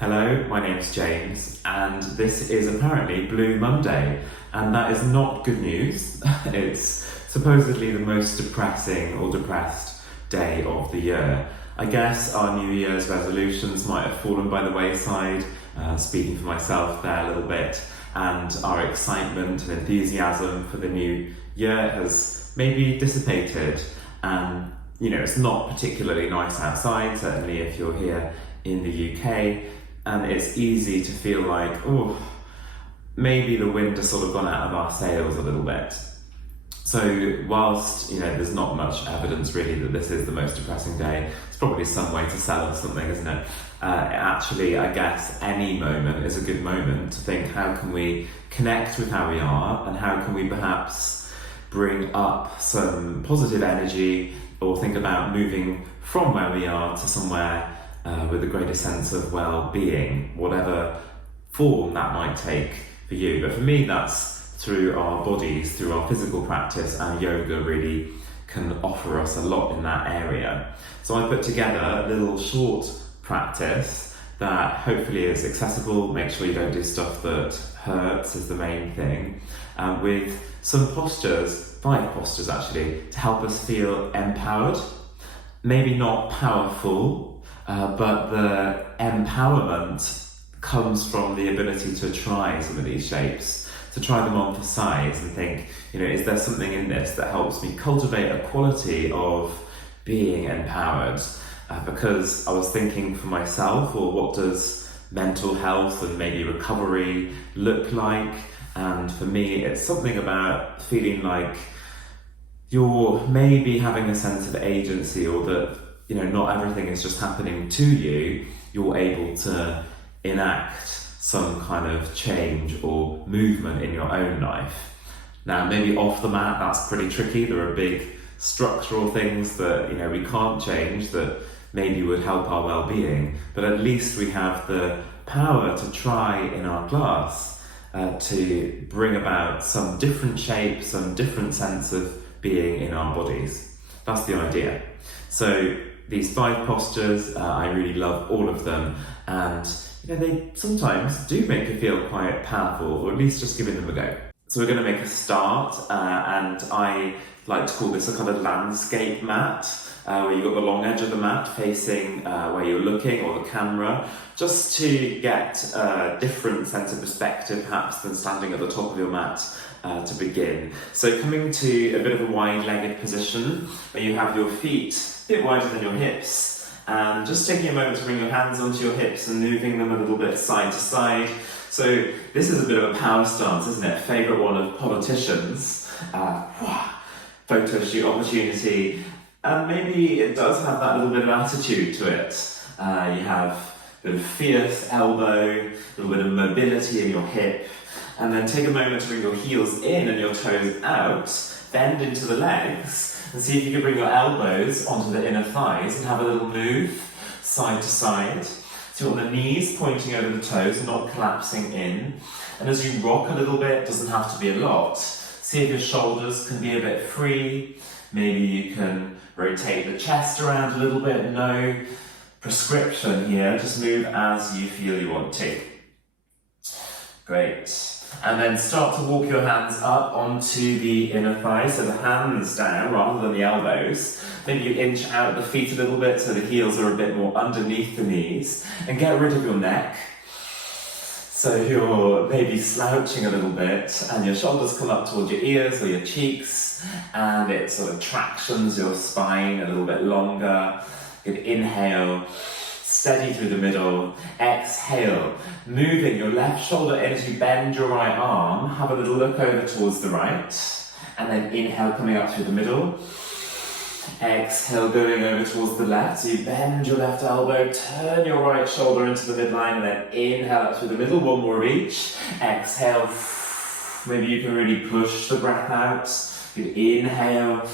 Hello, my name's James, and this is apparently Blue Monday, and that is not good news. It's supposedly the most depressing or depressed day of the year. I guess our New Year's resolutions might have fallen by the wayside, speaking for myself there a little bit, and our excitement and enthusiasm for the new year has maybe dissipated. And it's not particularly nice outside, certainly if you're here in the UK. And it's easy to feel like, oh, maybe the wind has sort of gone out of our sails a little bit. So whilst, there's not much evidence really that this is the most depressing day, it's probably some way to sell us something, isn't it? Actually, I guess any moment is a good moment to think, how can we connect with how we are, and how can we perhaps bring up some positive energy, or think about moving from where we are to somewhere with a greater sense of well-being, whatever form that might take for you. But for me, that's through our bodies, through our physical practice, and yoga really can offer us a lot in that area. So I put together a little short practice that hopefully is accessible. Make sure you don't do stuff that hurts is the main thing, with some postures, 5 postures actually, to help us feel empowered. Maybe not powerful, but the empowerment comes from the ability to try some of these shapes, to try them on for size and think, is there something in this that helps me cultivate a quality of being empowered? Because I was thinking for myself, well, what does mental health and maybe recovery look like? And for me, it's something about feeling like you're maybe having a sense of agency, or that not everything is just happening to you. You're able to enact some kind of change or movement in your own life. Now, maybe off the mat, that's pretty tricky. There are big structural things that we can't change that maybe would help our well-being, but at least we have the power to try in our class to bring about some different shape, some different sense of being in our bodies. That's the idea. So these 5 postures, I really love all of them, and they sometimes do make you feel quite powerful, or at least just giving them a go. So we're going to make a start, and I like to call this a kind of landscape mat, where you've got the long edge of the mat facing where you're looking, or the camera, just to get a different sense of perspective perhaps than standing at the top of your mat to begin. So coming to a bit of a wide-legged position, where you have your feet a bit wider than your hips, and just taking a moment to bring your hands onto your hips and moving them a little bit side to side. So this is a bit of a power stance, isn't it? Favourite one of politicians. Photo shoot opportunity. And maybe it does have that little bit of attitude to it. You have a bit of fierce elbow, a little bit of mobility in your hip, and then take a moment to bring your heels in and your toes out, bend into the legs, and see if you can bring your elbows onto the inner thighs and have a little move side to side. So on the knees pointing over the toes, not collapsing in. And as you rock a little bit, doesn't have to be a lot, see if your shoulders can be a bit free. Maybe you can rotate the chest around a little bit. No prescription here, just move as you feel you want to. Great. And then start to walk your hands up onto the inner thighs, so the hands down rather than the elbows. Maybe you inch out the feet a little bit so the heels are a bit more underneath the knees, and get rid of your neck. So you're maybe slouching a little bit, and your shoulders come up towards your ears or your cheeks, and it sort of tractions your spine a little bit longer. You can inhale, steady through the middle. Exhale, moving your left shoulder in as you bend your right arm. Have a little look over towards the right, and then inhale, coming up through the middle. Exhale, going over towards the left. So you bend your left elbow, turn your right shoulder into the midline, and then inhale up through the middle. One more of each. Exhale. Maybe you can really push the breath out. You can inhale.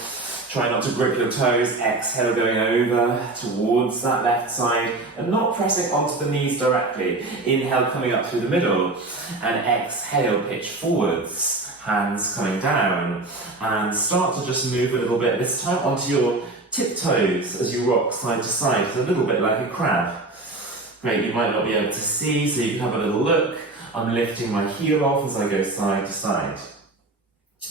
Try not to grip your toes. Exhale, going over towards that left side and not pressing onto the knees directly. Inhale, coming up through the middle, and exhale, pitch forwards. Hands coming down, and start to just move a little bit, this time onto your tiptoes as you rock side to side. It's a little bit like a crab. Great, you might not be able to see, so you can have a little look. I'm lifting my heel off as I go side to side.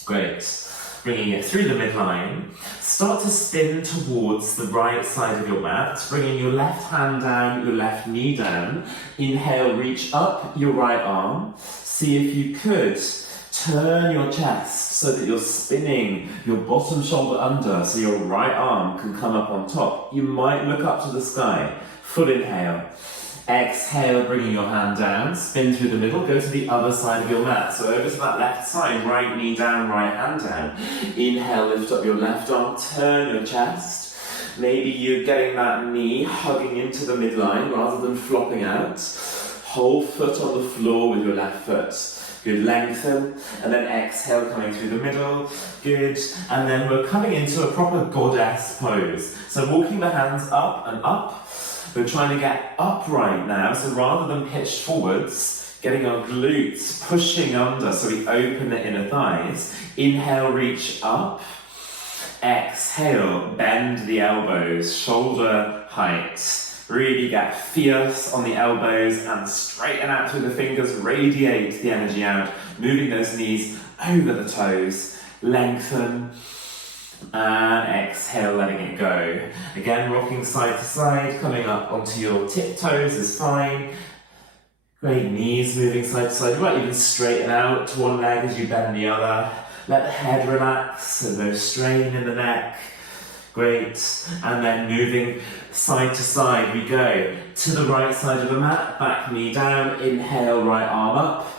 Great. Bringing it through the midline. Start to spin towards the right side of your mat, bringing your left hand down, your left knee down. Inhale, reach up your right arm. See if you could turn your chest so that you're spinning your bottom shoulder under, so your right arm can come up on top. You might look up to the sky. Full inhale. Exhale, bringing your hand down, spin through the middle, go to the other side of your mat. So over to that left side, right knee down, right hand down. Inhale, lift up your left arm, turn your chest. Maybe you're getting that knee hugging into the midline rather than flopping out. Whole foot on the floor with your left foot. Good, lengthen, and then exhale, coming through the middle. Good, and then we're coming into a proper goddess pose. So walking the hands up and up. We're trying to get upright now, so rather than pitched forwards, getting our glutes pushing under so we open the inner thighs. Inhale, reach up. Exhale, bend the elbows, shoulder height. Really get fierce on the elbows and straighten out through the fingers, radiate the energy out, moving those knees over the toes, lengthen. And exhale, letting it go. Again, rocking side to side, coming up onto your tiptoes is fine. Great, knees moving side to side. You might even straighten out to one leg as you bend the other. Let the head relax, so no strain in the neck. Great, and then moving side to side, we go to the right side of the mat, back knee down, inhale, right arm up.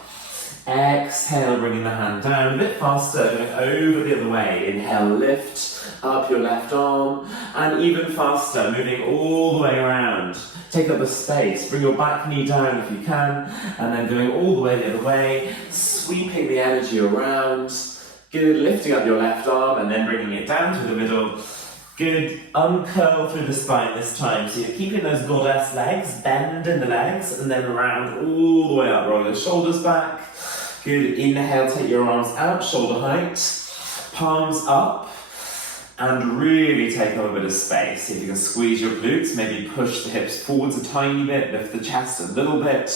Exhale, bringing the hand down, a bit faster, going over the other way. Inhale, lift up your left arm, and even faster, moving all the way around. Take up the space, bring your back knee down if you can, and then going all the way the other way, sweeping the energy around. Good, lifting up your left arm, and then bringing it down to the middle. Good, uncurl through the spine this time, so you're keeping those goddess legs, bend in the legs, and then round all the way up, roll your shoulders back. Good, inhale, take your arms out, shoulder height, palms up, and really take up a bit of space. See if you can squeeze your glutes, maybe push the hips forwards a tiny bit, lift the chest a little bit.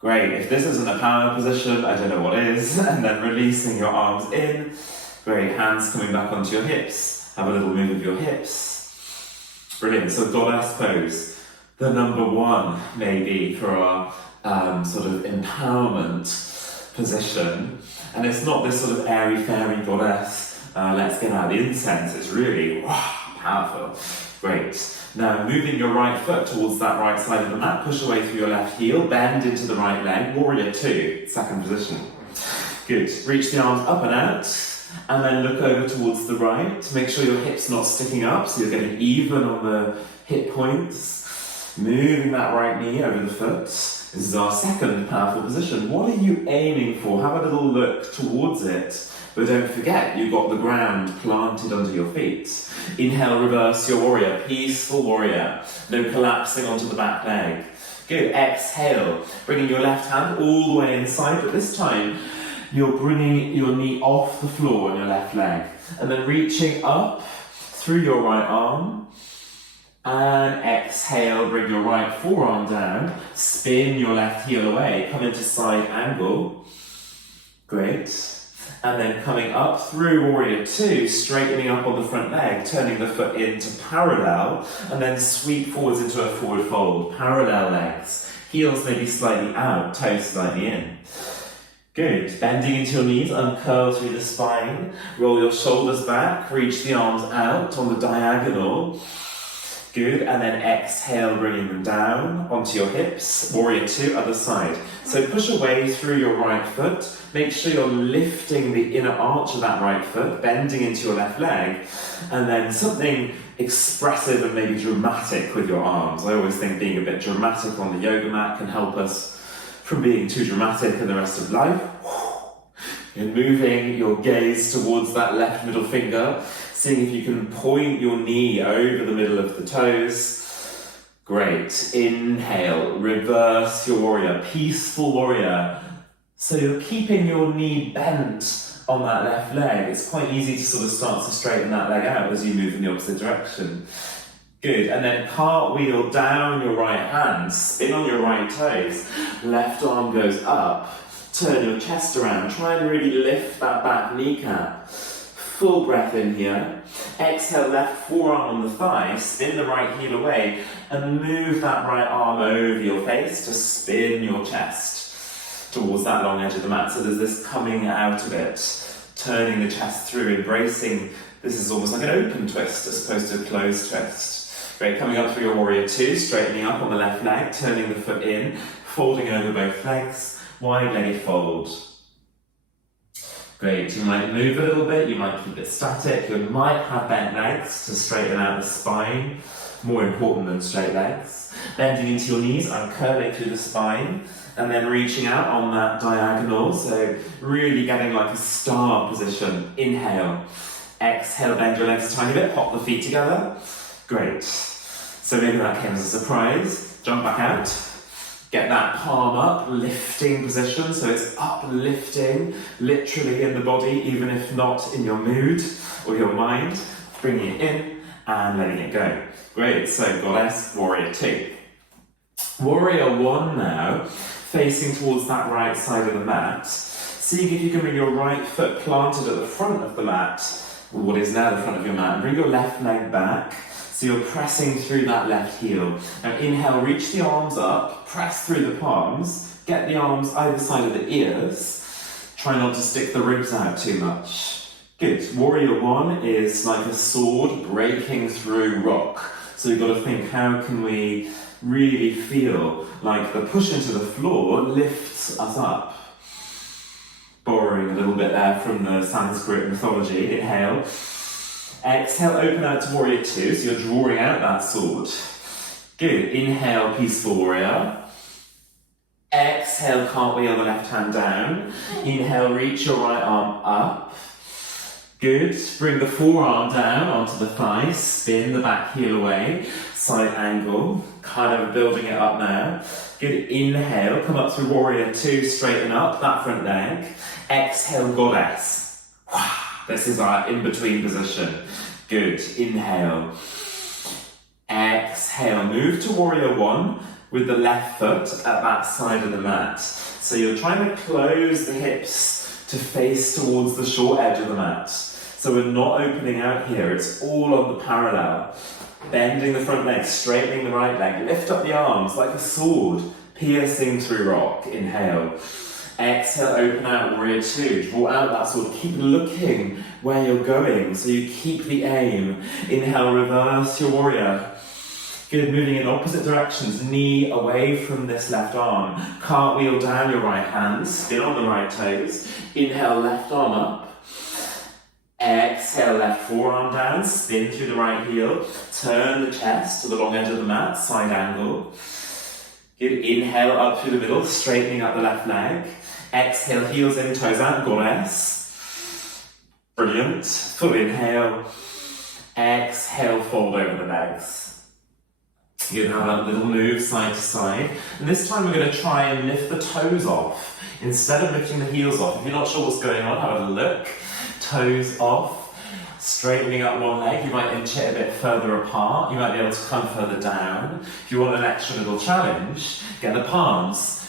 Great, if this isn't a power position, I don't know what is. And then releasing your arms in. Great, hands coming back onto your hips. Have a little move of your hips. Brilliant, so goddess pose. The number one, maybe, for our sort of empowerment position. And it's not this sort of airy-fairy goddess, let's get out the incense. It's really powerful. Great. Now moving your right foot towards that right side of the mat, push away through your left heel, bend into the right leg, warrior two, second position. Good. Reach the arms up and out, and then look over towards the right. Make sure your hips not sticking up, so you're getting even on the hip points. Moving that right knee over the foot. This is our second powerful position. What are you aiming for? Have a little look towards it. But don't forget, you've got the ground planted under your feet. Inhale, reverse your warrior, peaceful warrior. No collapsing onto the back leg. Good, exhale, bringing your left hand all the way inside, but this time you're bringing your knee off the floor on your left leg. And then reaching up through your right arm. And exhale, bring your right forearm down. Spin your left heel away, come into side angle. Great. And then coming up through warrior two, straightening up on the front leg, turning the foot into parallel, and then sweep forwards into a forward fold. Parallel legs. Heels maybe slightly out, toes slightly in. Good. Bending into your knees, uncurl through the spine. Roll your shoulders back, reach the arms out on the diagonal. Good, and then exhale, bringing them down onto your hips. Warrior two, other side. So push away through your right foot. Make sure you're lifting the inner arch of that right foot, bending into your left leg, and then something expressive and maybe dramatic with your arms. I always think being a bit dramatic on the yoga mat can help us from being too dramatic in the rest of life. And moving your gaze towards that left middle finger, seeing if you can point your knee over the middle of the toes. Great. Inhale, reverse your warrior, peaceful warrior. So you're keeping your knee bent on that left leg. It's quite easy to sort of start to straighten that leg out as you move in the opposite direction. Good, and then cartwheel down your right hand, spin on your right toes, left arm goes up, turn your chest around, try and really lift that back kneecap. Full breath in here. Exhale, left forearm on the thigh, spin the right heel away, and move that right arm over your face to spin your chest towards that long edge of the mat. So there's this coming out of it, turning the chest through, embracing. This is almost like an open twist as opposed to a closed twist. Great, coming up through your warrior two, straightening up on the left leg, turning the foot in, folding over both legs, wide-legged fold. Great, you might move a little bit, you might keep it static, you might have bent legs to straighten out the spine, more important than straight legs. Bending into your knees, I'm curling through the spine, and then reaching out on that diagonal, so really getting like a star position. Inhale, exhale, bend your legs a tiny bit, pop the feet together. Great. So maybe that came as a surprise. Jump back out. Get that palm up, lifting position. So it's uplifting, literally in the body, even if not in your mood or your mind. Bringing it in and letting it go. Great. So goddess, warrior two. Warrior one now, facing towards that right side of the mat. Seeing if you can bring your right foot planted at the front of the mat, or what is now the front of your mat. Bring your left leg back. So you're pressing through that left heel. Now inhale, reach the arms up, press through the palms, get the arms either side of the ears. Try not to stick the ribs out too much. Good. Warrior one is like a sword breaking through rock. So you've got to think, how can we really feel like the push into the floor lifts us up? Borrowing a little bit there from the Sanskrit mythology. Inhale. Exhale, open out to warrior two, so you're drawing out that sword. Good. Inhale, peaceful warrior. Exhale, cartwheel the left hand down. Inhale, reach your right arm up. Good. Bring the forearm down onto the thigh, spin the back heel away, side angle, kind of building it up now. Good. Inhale, come up through warrior two, straighten up that front leg. Exhale, goddess. This is our in-between position. Good. Inhale. Exhale. Move to warrior one with the left foot at that side of the mat. So you're trying to close the hips to face towards the short edge of the mat. So we're not opening out here. It's all on the parallel. Bending the front leg, straightening the right leg. Lift up the arms like a sword, piercing through rock. Inhale. Exhale, open out, warrior two. Draw out that sword. Keep looking where you're going, so you keep the aim. Inhale, reverse your warrior. Good, moving in opposite directions. Knee away from this left arm. Cartwheel down your right hand. Spin on the right toes. Inhale, left arm up. Exhale, left forearm down. Spin through the right heel. Turn the chest to the long edge of the mat. Side angle. Good, inhale up through the middle, straightening up the left leg. Exhale, heels in, toes out, goddess. Brilliant. Full inhale. Exhale, fold over the legs. You have a little move side to side. And this time we're going to try and lift the toes off instead of lifting the heels off. If you're not sure what's going on, have a look. Toes off. Straightening up one leg, you might inch it a bit further apart. You might be able to come further down. If you want an extra little challenge, get the palms.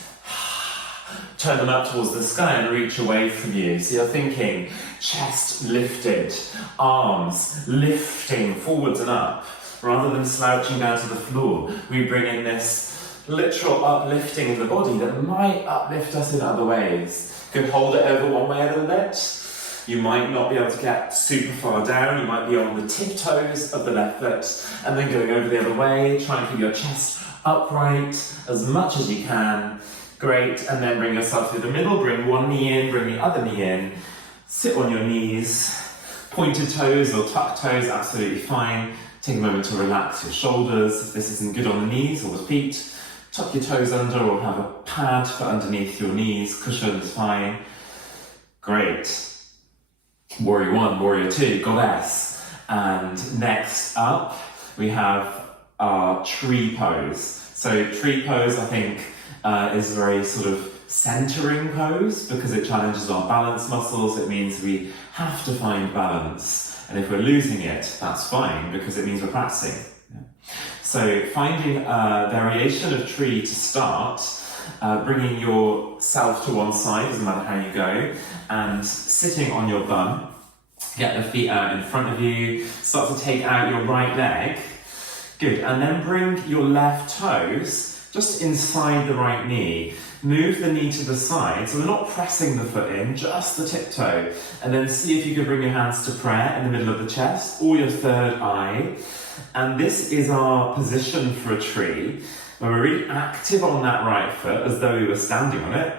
Turn them up towards the sky and reach away from you. So you're thinking chest lifted, arms lifting forwards and up. Rather than slouching down to the floor, we bring in this literal uplifting of the body that might uplift us in other ways. Could hold it over one way a little bit. You might not be able to get super far down. You might be on the tiptoes of the left foot and then going over the other way, trying to keep your chest upright as much as you can. Great, and then bring yourself through the middle, bring one knee in, bring the other knee in, sit on your knees, pointed toes or tucked toes, absolutely fine. Take a moment to relax your shoulders. If this isn't good on the knees or the feet, tuck your toes under or have a pad for underneath your knees, cushion is fine. Great. Warrior one, warrior two, goddess. And next up, we have our tree pose. So tree pose, I think, is a very sort of centering pose because it challenges our balance muscles. It means we have to find balance. And if we're losing it, that's fine because it means we're practicing. Yeah. So finding a variation of tree to start, bringing yourself to one side, doesn't matter how you go, and sitting on your bum. Get the feet out in front of you, start to take out your right leg. Good, and then bring your left toes just inside the right knee. Move the knee to the side, so we're not pressing the foot in, just the tiptoe. And then see if you can bring your hands to prayer in the middle of the chest, or your third eye. And this is our position for a tree, where we're really active on that right foot, as though we were standing on it.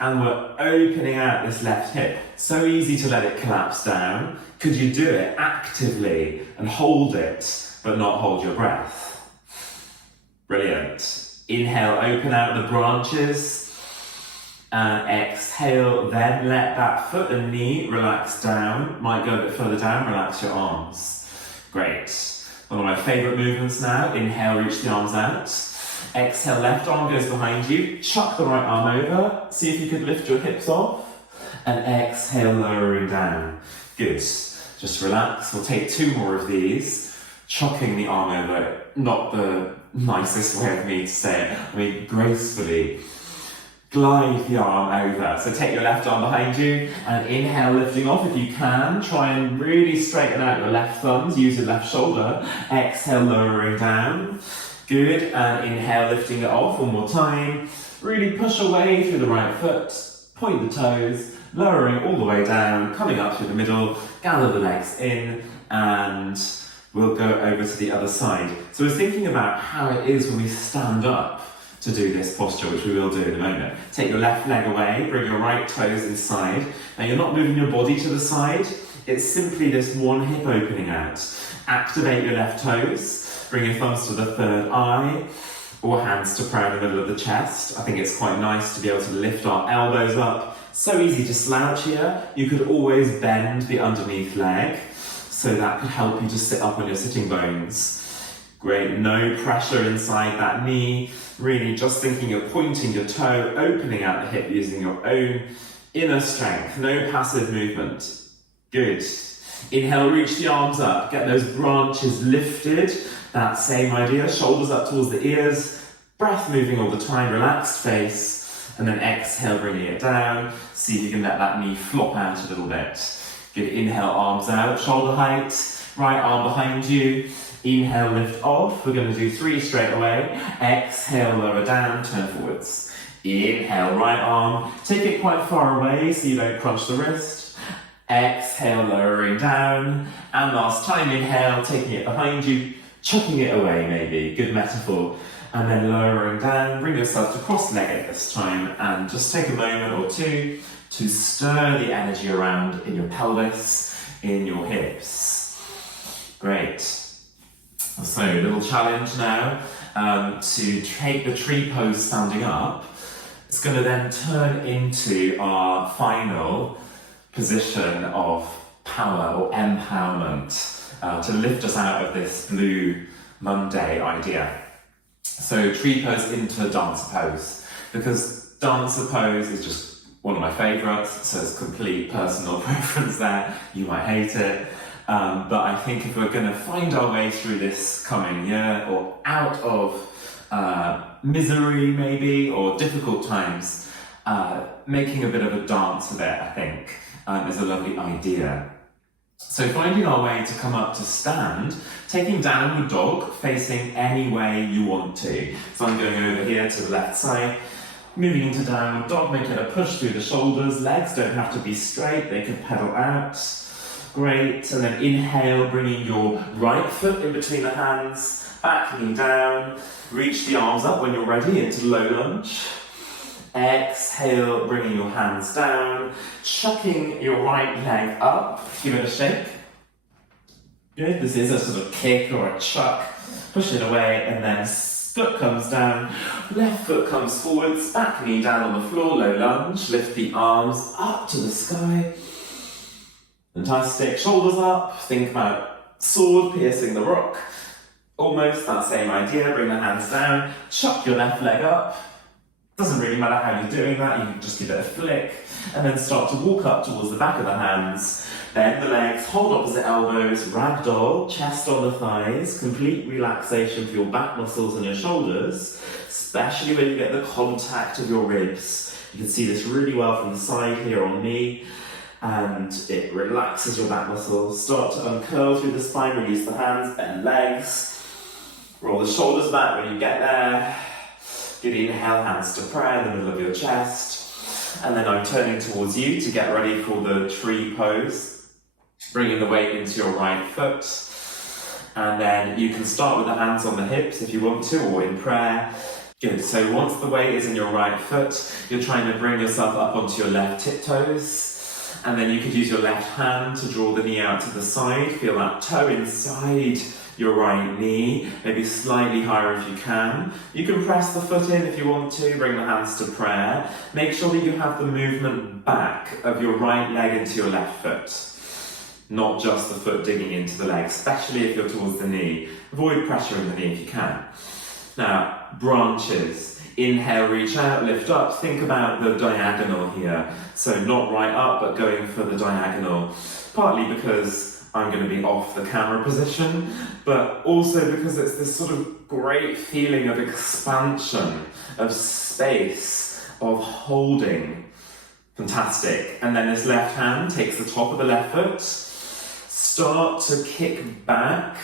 And we're opening out this left hip. So easy to let it collapse down. Could you do it actively and hold it, but not hold your breath? Brilliant. Inhale, open out the branches. And exhale, then let that foot and knee relax down. Might go a bit further down, relax your arms. Great. One of my favourite movements now. Inhale, reach the arms out. Exhale, left arm goes behind you. Chuck the right arm over. See if you could lift your hips off. And exhale, lowering down. Good. Just relax. We'll take 2 more of these. Chucking the arm over. Not the nicest way of me to say it. I mean, gracefully. Glide the arm over. So take your left arm behind you and inhale, lifting off if you can. Try and really straighten out your left thumbs. Use your left shoulder. Exhale, lowering down. Good, and inhale, lifting it off one more time. Really push away through the right foot, point the toes, lowering all the way down, coming up through the middle, gather the legs in, and we'll go over to the other side. So we're thinking about how it is when we stand up to do this posture, which we will do in a moment. Take your left leg away, bring your right toes inside. Now you're not moving your body to the side, it's simply this one hip opening out. Activate your left toes. Bring your thumbs to the third eye, or hands to prayer in the middle of the chest. I think it's quite nice to be able to lift our elbows up. So easy to slouch here. You could always bend the underneath leg, so that could help you to sit up on your sitting bones. Great, no pressure inside that knee. Really just thinking of pointing your toe, opening out the hip using your own inner strength. No passive movement. Good. Inhale, reach the arms up. Get those branches lifted. That same idea, shoulders up towards the ears, breath moving all the time, relaxed face, and then exhale, bringing it down. See if you can let that knee flop out a little bit. Good, inhale, arms out, shoulder height, right arm behind you. Inhale, lift off. We're going to do 3 straight away. Exhale, lower down, turn forwards. Inhale, right arm, take it quite far away so you don't crunch the wrist. Exhale, lowering down. And last time, inhale, taking it behind you. Chucking it away, maybe, good metaphor, and then lowering down, bring yourself to cross-legged this time, and just take a moment or 2 to stir the energy around in your pelvis, in your hips. Great. So, a little challenge now, to take the tree pose standing up. It's going to then turn into our final position of power or empowerment. To lift us out of this Blue Monday idea. So tree pose into dancer pose, because dancer pose is just one of my favourites, so it's complete personal preference there. You might hate it, but I think if we're going to find our way through this coming year, or out of misery maybe, or difficult times, making a bit of a dance of it, I think, is a lovely idea. So finding our way to come up to stand, taking downward dog, facing any way you want to. So I'm going over here to the left side, moving into downward dog, making a push through the shoulders. Legs don't have to be straight, they can pedal out. Great, and then inhale, bringing your right foot in between the hands, back knee down, reach the arms up when you're ready into low lunge. Exhale, bringing your hands down, chucking your right leg up, give it a shake. Good, this is a sort of kick or a chuck. Push it away, and then foot comes down, left foot comes forwards, back knee down on the floor, low lunge, lift the arms up to the sky. Fantastic, shoulders up, think about sword piercing the rock. Almost that same idea, bring the hands down, chuck your left leg up. Doesn't really matter how you're doing that, you can just give it a flick, and then start to walk up towards the back of the hands, bend the legs, hold opposite elbows, ragdoll, chest on the thighs, complete relaxation for your back muscles and your shoulders, especially when you get the contact of your ribs. You can see this really well from the side here on me, and it relaxes your back muscles. Start to uncurl through the spine, release the hands, bend legs, roll the shoulders back when you get there. Good inhale, hands to prayer in the middle of your chest. And then I'm turning towards you to get ready for the tree pose. Bringing the weight into your right foot. And then you can start with the hands on the hips if you want to, or in prayer. Good, so once the weight is in your right foot, you're trying to bring yourself up onto your left tiptoes. And then you could use your left hand to draw the knee out to the side. Feel that toe inside your right knee, maybe slightly higher if you can. You can press the foot in if you want to, bring the hands to prayer. Make sure that you have the movement back of your right leg into your left foot, not just the foot digging into the leg, especially if you're towards the knee. Avoid pressure in the knee if you can. Now, branches. Inhale, reach out, lift up. Think about the diagonal here. So not right up, but going for the diagonal. Partly because I'm going to be off the camera position, but also because it's this sort of great feeling of expansion, of space, of holding. Fantastic. And then this left hand takes the top of the left foot. Start to kick back.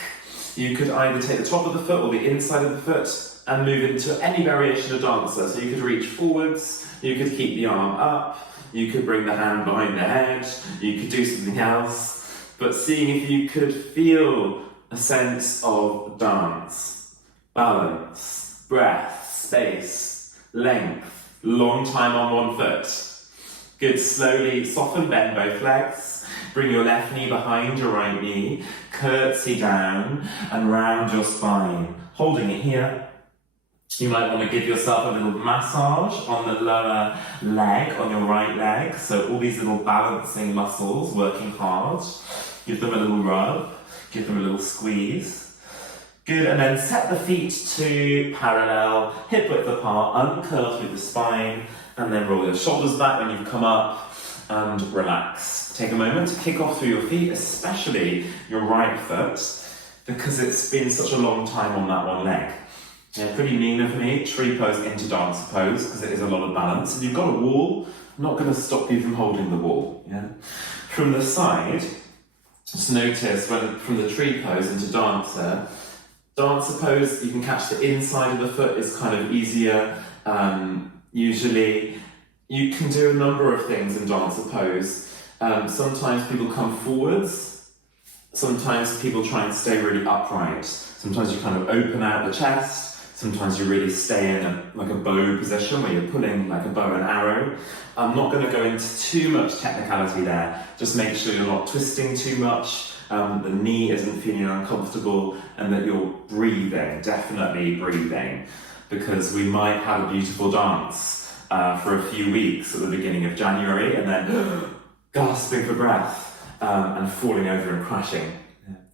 You could either take the top of the foot or the inside of the foot and move into any variation of dancer. So you could reach forwards, you could keep the arm up, you could bring the hand behind the head, you could do something else. But seeing if you could feel a sense of dance, balance, breath, space, length, long time on one foot. Good, slowly soften, bend both legs. Bring your left knee behind your right knee, curtsy down and round your spine. Holding it here. You might want to give yourself a little massage on the lower leg, on your right leg. So all these little balancing muscles working hard. Give them a little rub, give them a little squeeze. Good, and then set the feet to parallel, hip width apart, uncurl through the spine, and then roll your shoulders back when you've come up, and relax. Take a moment to kick off through your feet, especially your right foot, because it's been such a long time on that one leg. Yeah, pretty mean of me, tree pose into dancer pose, because it is a lot of balance. And you've got a wall, I'm not going to stop you from holding the wall. Yeah. From the side, just notice when from the tree pose into dancer pose, you can catch the inside of the foot is kind of easier. Usually, you can do a number of things in dancer pose. Sometimes people come forwards. Sometimes people try and stay really upright. Sometimes you kind of open out the chest. Sometimes you really stay in a bow position where you're pulling like a bow and arrow. I'm not going to go into too much technicality there. Just make sure you're not twisting too much, the knee isn't feeling uncomfortable, and that you're breathing, definitely breathing, because we might have a beautiful dance for a few weeks at the beginning of January, and then gasping for breath and falling over and crashing.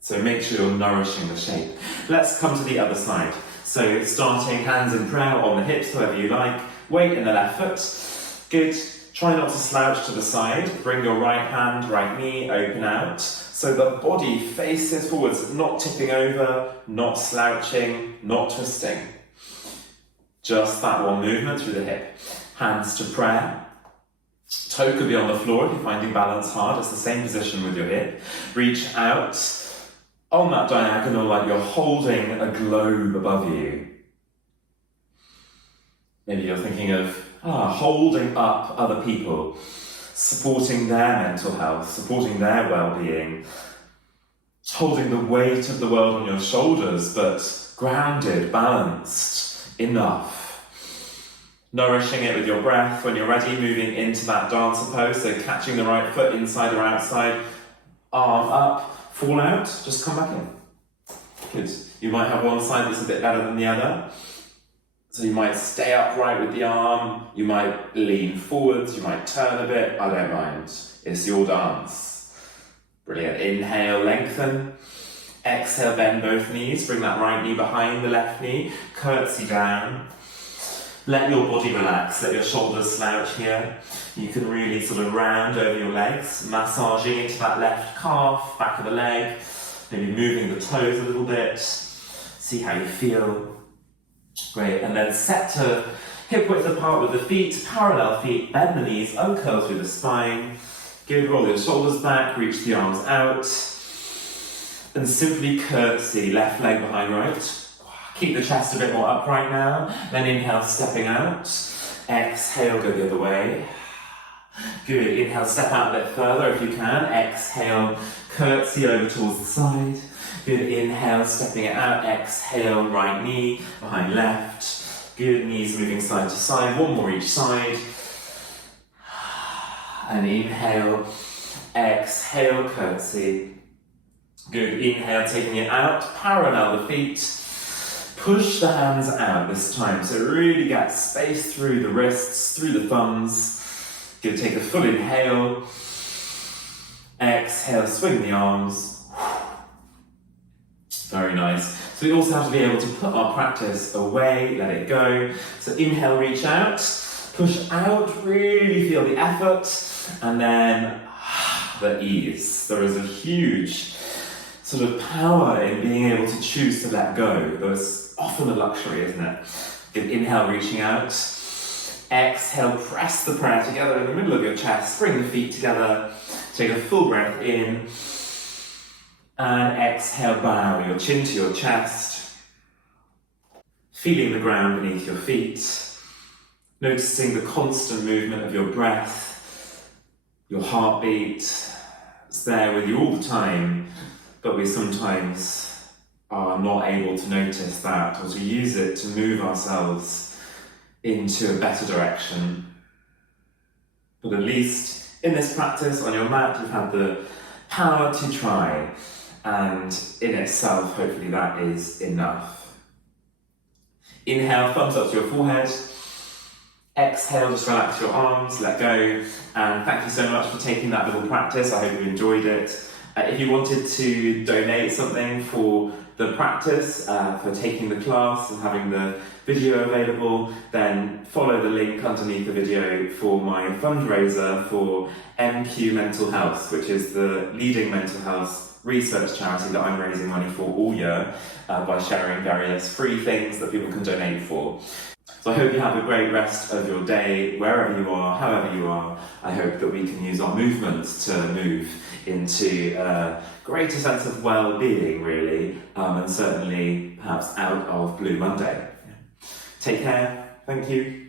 So make sure you're nourishing the shape. Let's come to the other side. So starting hands in prayer on the hips, however you like. Weight in the left foot. Good. Try not to slouch to the side. Bring your right hand, right knee, open out. So the body faces forwards, not tipping over, not slouching, not twisting. Just that one movement through the hip. Hands to prayer. Toe could be on the floor if you're finding balance hard. It's the same position with your hip. Reach out on that diagonal like you're holding a globe above you. Maybe you're thinking of holding up other people, supporting their mental health, supporting their well-being, holding the weight of the world on your shoulders, but grounded, balanced, enough. Nourishing it with your breath. When you're ready, moving into that dancer pose, so catching the right foot inside or outside, arm up, fall out, just come back in. Good. You might have one side that's a bit better than the other. So you might stay upright with the arm, you might lean forwards, you might turn a bit, I don't mind. It's your dance. Brilliant. Inhale, lengthen. Exhale, bend both knees. Bring that right knee behind the left knee. Curtsy down. Let your body relax, let your shoulders slouch here. You can really sort of round over your legs, massaging into that left calf, back of the leg, maybe moving the toes a little bit. See how you feel. Great, and then set to hip width apart with the feet, parallel feet, bend the knees, uncurl through the spine. Good, roll your shoulders back, reach the arms out. And simply curtsy, left leg behind right. Keep the chest a bit more upright now. Then inhale, stepping out. Exhale, go the other way. Good, inhale, step out a bit further if you can. Exhale, curtsy over towards the side. Good, inhale, stepping it out. Exhale, right knee behind left. Good, knees moving side to side. One more each side. And inhale, exhale, curtsy. Good, inhale, taking it out. Parallel the feet. Push the hands out this time, so really get space through the wrists, through the thumbs. Good, take a full inhale. Exhale, swing the arms. Very nice. So we also have to be able to put our practice away, let it go. So inhale, reach out. Push out, really feel the effort. And then the ease. There is a huge sort of power in being able to choose to let go. There's often a luxury, isn't it? Good, inhale, reaching out. Exhale, press the prayer together in the middle of your chest. Bring the feet together. Take a full breath in. And exhale, bow your chin to your chest. Feeling the ground beneath your feet. Noticing the constant movement of your breath. Your heartbeat. It's there with you all the time. But we sometimes are not able to notice that or to use it to move ourselves into a better direction. But at least in this practice on your mat, you've had the power to try, and in itself, hopefully that is enough. Inhale, thumbs up to your forehead. Exhale, just relax your arms, let go, and thank you so much for taking that little practice. I hope you enjoyed it. If you wanted to donate something for the practice, for taking the class and having the video available, then follow the link underneath the video for my fundraiser for MQ Mental Health, which is the leading mental health research charity that I'm raising money for all year by sharing various free things that people can donate for. So I hope you have a great rest of your day, wherever you are, however you are. I hope that we can use our movements to move into a greater sense of well-being, really, and certainly perhaps out of Blue Monday. Take care. Thank you.